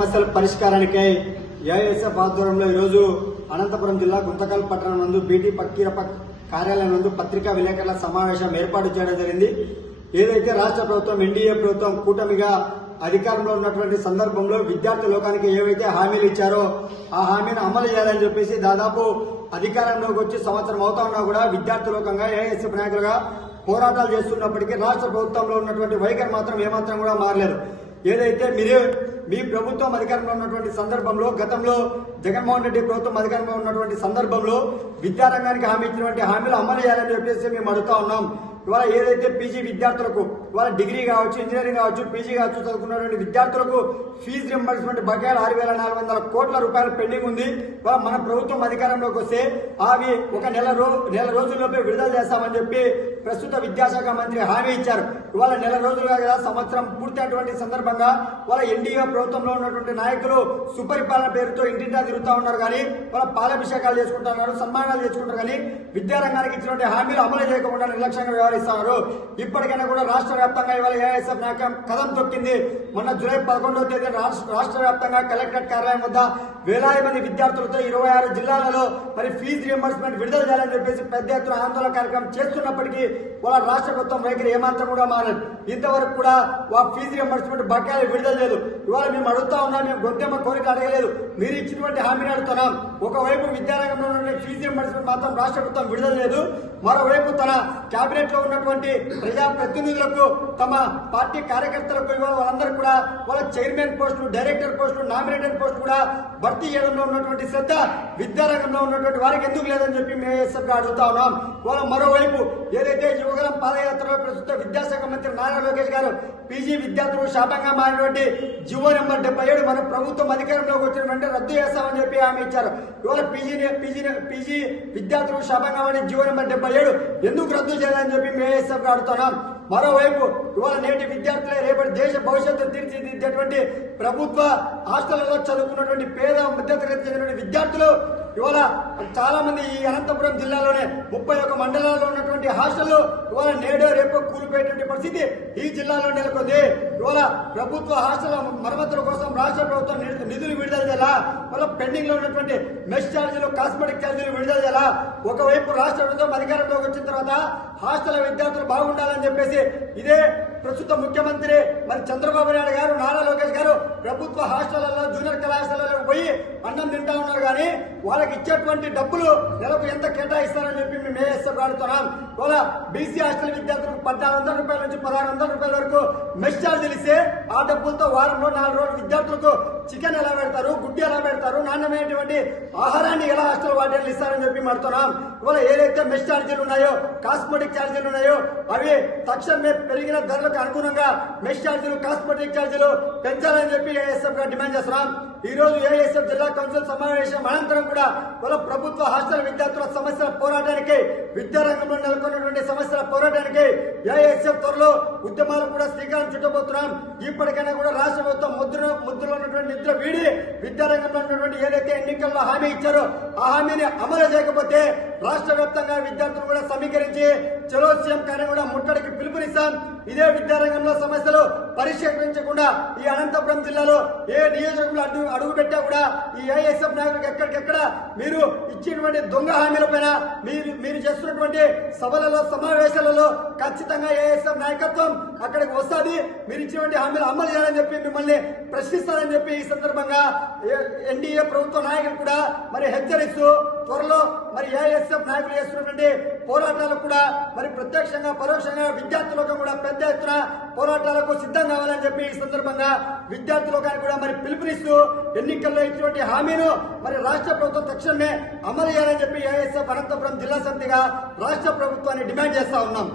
సమస్యల పరిష్కారానికై ఏఎస్ఎఫ్ ఆధ్వర్యంలో ఈరోజు అనంతపురం జిల్లా గుంతకల్ పట్టణం నందు బీటీ పక్కీరప కార్యాలయం నందు పత్రికా విలేకరుల సమావేశం ఏర్పాటు చేయడం జరిగింది. ఏదైతే రాష్ట్ర ప్రభుత్వం ఎన్డీఏ ప్రభుత్వం కూటమిగా అధికారంలో ఉన్నటువంటి సందర్భంలో విద్యార్థి లోకానికి ఏవైతే హామీలు ఇచ్చారో ఆ హామీని అమలు చేయాలని చెప్పేసి దాదాపు అధికారంలోకి వచ్చి సంవత్సరం అవుతా ఉన్నా కూడా విద్యార్థి లోకంగా ఏఎస్ఎఫ్ నాయకులుగా పోరాటాలు చేస్తున్నప్పటికీ రాష్ట్ర ప్రభుత్వంలో ఉన్నటువంటి వైఖరి మాత్రం ఏమాత్రం కూడా మారలేదు. ఏదైతే మీరే మీ ప్రభుత్వం అధికారంలో ఉన్నటువంటి సందర్భంలో గతంలో జగన్మోహన్ రెడ్డి ప్రభుత్వం అధికారంలో ఉన్నటువంటి సందర్భంలో విద్యారంగానికి హామీ ఇచ్చినటువంటి హామీలు అమలు చేయాలని చెప్పేసి మేము అడుగుతా ఉన్నాం. ఇవాళ ఏదైతే పీజీ విద్యార్థులకు వాళ్ళ డిగ్రీ కావచ్చు ఇంజనీరింగ్ కావచ్చు పీజీ కావచ్చు చదువుకున్నటువంటి విద్యార్థులకు ఫీజు రింబర్స్మెంట్ బకాయిలు ఆరు వేల నాలుగు వందల కోట్ల రూపాయలు పెండింగ్ ఉంది. మన ప్రభుత్వం అధికారంలోకి వస్తే అవి ఒక నెల రో నెల రోజుల్లోపే విడుదల చేస్తామని చెప్పి ప్రస్తుత విద్యాశాఖ మంత్రి హామీ ఇచ్చారు. ఇవాళ నెల రోజులుగా కదా సంవత్సరం పూర్తయినటువంటి సందర్భంగా వాళ్ళ ఎన్డీఏ ప్రభుత్వంలో ఉన్నటువంటి నాయకులు సుపరిపాలన పేరుతో ఇంటింటా తిరుగుతూ ఉన్నారు కానీ వాళ్ళ పాలాభిషేకాలు చేసుకుంటున్నారు సన్మానాలు చేసుకుంటారు కానీ విద్యారంగానికి ఇచ్చినటువంటి హామీలు అమలు చేయకుండా నిర్లక్ష్యంగా వ్యవహరిస్తున్నారు ఇప్పటికైనా కూడా రాష్ట్ర వ్యాప్తంగా ఇవాళ ఏఐఎస్ఎఫ్ నాయకం కదం తొక్కింది. మొన్న జూలై పదకొండవ తేదీ రాష్ట్ర రాష్ట్ర వ్యాప్తంగా కలెక్టరేట్ కార్యాలయం వద్ద వేలాది మంది విద్యార్థులతో ఇరవై ఆరు జిల్లాలలో మరి ఫీజు రియంబర్స్మెంట్ విడుదల చేయాలని చెప్పేసి పెద్ద ఎత్తున ఆందోళన కార్యక్రమం చేస్తున్నప్పటికీ వాళ్ళ రాష్ట్ర ప్రభుత్వం వైఖరి ఏమాత్రం కూడా మారదు ఇంతవరకు కూడా ఆ ఫీజు రియంబర్స్మెంట్ బకాయిలు విడుదల లేదు ఇవాళ మేము అడుగుతా ఉన్నాం మేము గొంతెమ్మ కోరిక అడగలేదు. మీరు ఇచ్చినటువంటి హామీని అడుగుతున్నాం. ఒకవైపు విద్యారంగంలో ఉన్న ఫీజు రియంబర్స్మెంట్ మాత్రం రాష్ట్ర ప్రభుత్వం విడుదల లేదు. మరోవైపు తన కేబినెట్లో ఉన్నటువంటి ప్రజా ప్రతినిధులకు తమ పార్టీ కార్యకర్తలకు ఇవాళ వాళ్ళందరూ కూడా వాళ్ళ చైర్మన్ పోస్టులు డైరెక్టర్ పోస్టులు నామినేటెడ్ పోస్టులు కూడా భర్తీ చేయడంలో ఉన్నటువంటి శ్రద్ధ విద్యారంగంలో ఉన్నటువంటి వారికి ఎందుకు లేదని చెప్పి మేము గా అడుగుతా ఉన్నాం. వాళ్ళ మరోవైపు ఏదైతే యువగలం పాదయాత్రలో ప్రస్తుత విద్యాశాఖ మంత్రి నారా లోకేష్ గారు పీజీ విద్యార్థులు శాపంగా మారినటువంటి జివో నెంబర్ డెబ్బై ఏడు మన ప్రభుత్వం అధికారంలోకి వచ్చినటువంటి రద్దు చేస్తామని చెప్పి హామీ ఇచ్చారు. ఇవాళ పీజీ పీజీ పీజీ విద్యార్థులు శాపంగా మారిన జివో నెంబర్ డెబ్బై ఏడు ఎందుకు రద్దు చేయాలని చెప్పి మేఎస్ఎఫ్గా అడుగుతున్నాం. మరోవైపు ఇవాళ నేటి విద్యార్థులే రేపటి దేశ భవిష్యత్తు తీర్చిదిద్దేటువంటి ప్రభుత్వ హాస్టళ్ళలో చదువుకున్నటువంటి పేద మధ్యతరగతి చెందినటువంటి విద్యార్థులు ఇవాళ చాలా మంది ఈ అనంతపురం జిల్లాలోనే ముప్పై ఒక మండలాల్లో ఉన్నటువంటి హాస్టళ్ళు ఇవాళ నేడో రేపు కూలిపోయేటువంటి పరిస్థితి ఈ జిల్లాలో నెలకొంది. ఇవాళ ప్రభుత్వ హాస్టల్ మరమ్మతుల కోసం రాష్ట్ర ప్రభుత్వం నిధులు విడుదల చేయాలా? వాళ్ళ పెండింగ్లో ఉన్నటువంటి మెస్ ఛార్జీలు కాస్మెటిక్ ఛార్జీలు విడుదల చేయాలా? ఒకవైపు రాష్ట్ర ప్రభుత్వం అధికారంలో తర్వాత హాస్టల్ విద్యార్థులు బాగుండాలని చెప్పేసి ఇదే ప్రస్తుత ముఖ్యమంత్రి మరి చంద్రబాబు నాయుడు గారు నారా లోకేష్ గారు ప్రభుత్వ హాస్టళ్ళలో జూనియర్ కళాశాలలో పోయి అన్నం తింటా ఉన్నారు. కానీ వాళ్ళకి ఇచ్చేటువంటి డబ్బులు నెలకు ఎంత కేటాయిస్తారని చెప్పి మేము ఏఎస్ఎఫ్ అడుగుతున్నాం. వాళ్ళ బీసీ హాస్టల్ విద్యార్థులకు పద్నాలుగు వందల రూపాయల నుంచి పదహారు వందల రూపాయల వరకు మెస్ ఛార్జీలు ఇస్తే ఆ డబ్బులతో వారంలో నాలుగు రోజులు విద్యార్థులకు చికెన్ ఎలా పెడతారు గుడ్డి ఎలా పెడతారు నాణ్యమైనటువంటి ఆహారాన్ని ఎలా హాస్టల్ వాటిని ఇస్తారని చెప్పి మాడుతున్నాం ఇవాళ ఏదైతే మెస్ ఛార్జీలు ఉన్నాయో కాస్మెటిక్ ఛార్జీలు ఉన్నాయో అవి తక్షణమే పెరిగిన ధరలకు అనుగుణంగా మెస్ ఛార్జీలు కాస్మెటిక్ ఛార్జీలు పెంచాలని చెప్పి ఏఎస్ఎఫ్గా డిమాండ్ చేస్తున్నాం. ఈ రోజు ఏఎస్ఎఫ్ జిల్లా కౌన్సిల్ సమావేశం అనంతరం కూడా వాళ్ళ ప్రభుత్వ హాస్టల్ విద్యార్థుల సమస్యల పోరాటానికి విద్యారంగంలో నెలకొన్నటువంటి సమస్యల పోరాటానికి ఏఎస్ఎఫ్ త్వరలో ఉద్యమాలు కూడా శ్రీకారం చుట్టబోతున్నాం. ఇప్పటికైనా కూడా రాష్ట్ర ప్రభుత్వం ముద్ర ముద్రలో ఉన్నటువంటి నిద్ర వీడి విద్యారంగంలో ఉన్నటువంటి ఏదైతే ఎన్నికల్లో హామీ ఇచ్చారో ఆ హామీని అమలు చేయకపోతే రాష్ట్ర వ్యాప్తంగా విద్యార్థులు కూడా సమీకరించి చలో సీఎం కార్యం కూడా ముట్టడికి పిలుపునిస్తాం. ఇదే విద్యారంగంలో సమస్యలు పరిష్కరించకుండా ఈ అనంతపురం జిల్లాలో ఏ నియోజకవర్గంలో అడుగు అడుగు పెట్టా కూడా ఈ ఐఎస్ఎఫ్ నాయకులకు ఎక్కడికెక్కడ మీరు ఇచ్చినటువంటి దొంగ హామీలపైన మీరు మీరు చేస్తున్నటువంటి సభలలో సమావేశాలలో ఖచ్చితంగా ఏఎస్ఎఫ్ నాయకత్వం అక్కడికి వస్తుంది. మీరు ఇచ్చినటువంటి హామీలు అమలు చేయాలని చెప్పి మిమ్మల్ని ప్రశ్నిస్తారని చెప్పి ఈ సందర్భంగా ఎన్డీఏ ప్రభుత్వ నాయకులు కూడా మరి హెచ్చరిస్తూ త్వరలో మరి ఏఎస్ఎఫ్ నాయకులు చేస్తున్నటువంటి పోరాటాలకు కూడా మరి ప్రత్యక్షంగా పరోక్షంగా విద్యార్థులకు కూడా పెద్ద ఎత్తున పోరాటాలకు సిద్ధం కావాలని చెప్పి ఈ సందర్భంగా విద్యార్థులకు కూడా మరి పిలుపునిస్తూ ఎన్నికల్లో ఇచ్చినటువంటి హామీను మరి రాష్ట్ర ప్రభుత్వం తక్షణమే అమలు చేయాలని చెప్పి ఏఎస్ఎఫ్ అనంతపురం జిల్లా సమితిగా రాష్ట్ర ప్రభుత్వాన్ని డిమాండ్ చేస్తా ఉన్నాం.